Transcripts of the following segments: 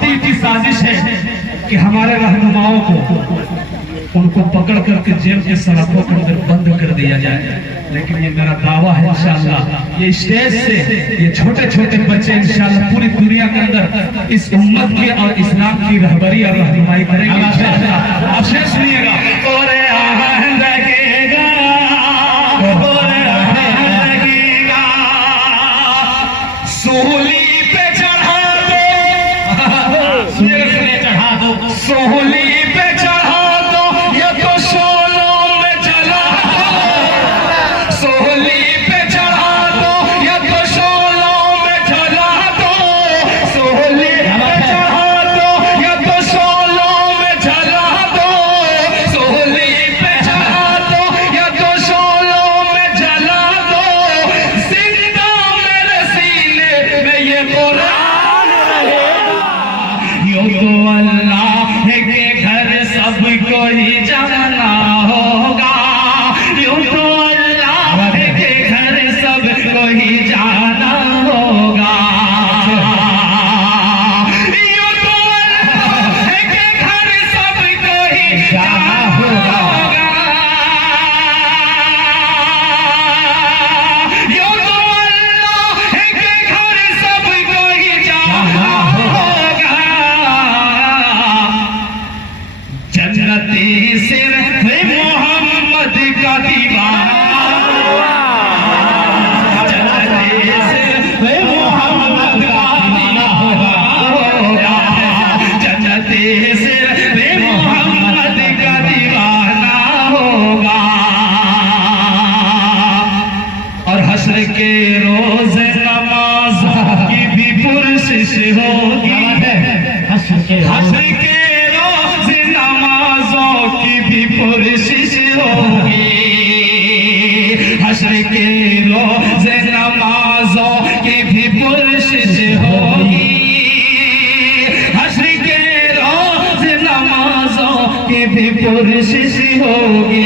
बातिल की साजिश है कि हमारे रहनुमाओं को उनको पकड़ करके जेल के सलाखों के अंदर बंद कर दिया जाए। लेकिन ये मेरा दावा है इंशाअल्लाह ये स्टेज से ये छोटे छोटे बच्चे इंशाअल्लाह पूरी दुनिया के अंदर इस उम्मत की और इस्लाम की रहबरी और रहनुमाई करेंगे इंशाअल्लाह। आप शेर सुनिएगा। सोहली पे चढ़ा दो सोहली पे चढ़ा दो या तो शोलों में जला दो। सोहली पे चढ़ा दो या तो शोलों में जला दो। सोहली पे चढ़ा दो या तो शोलों में जला दो। सोहली पे चढ़ा दो या तो शोलों में जला दो। जिंदा मेरे सीने में ये कुरान रहेगा। यूं तो अल्लाह के घर सबको ही जाना होगा। यूं तो अल्लाह के घर सबको ही जाना होगा। यूं तो अल्लाह के घर सबको ही जाना होगा। यूं तो अल्लाह के घर सबको ही जाना होगा। जन्नती सिर्फ मोहम्मद का दीवाना। जन्नती सिर्फ मोहम्मद का दीवाना होगा। जन्नती सिर्फ मोहम्मद का दीवाना होगा। और हश्र के रोज नमाज की भी पुरसिश होगी। हश्र के रोज नमाजों की भी पुरसिश होगी। हश्र के रोज नमाजों की भी पुरसिश होगी। हश्र के रोज नमाजों की भी पुरसिश होगी।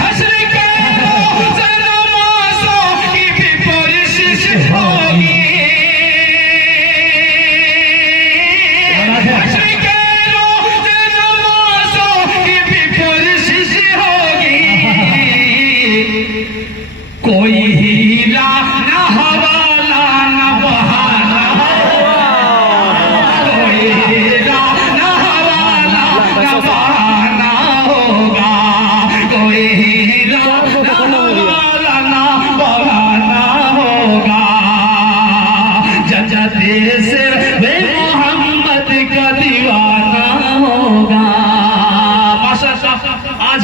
हश्र के रोज नमाजों की भी पुरसिश होगी। हश्र के रोज नमाजों की भी पुरसिश होगी। कोई हीला न हवाला न बहाना। कोई हीला न हवाला न बहाना होगा। कोई हीला न हवाला न बहाना होगा। जन्नती सिर्फ मोहम्मद का दीवाना होगा। माशाअल्लाह आज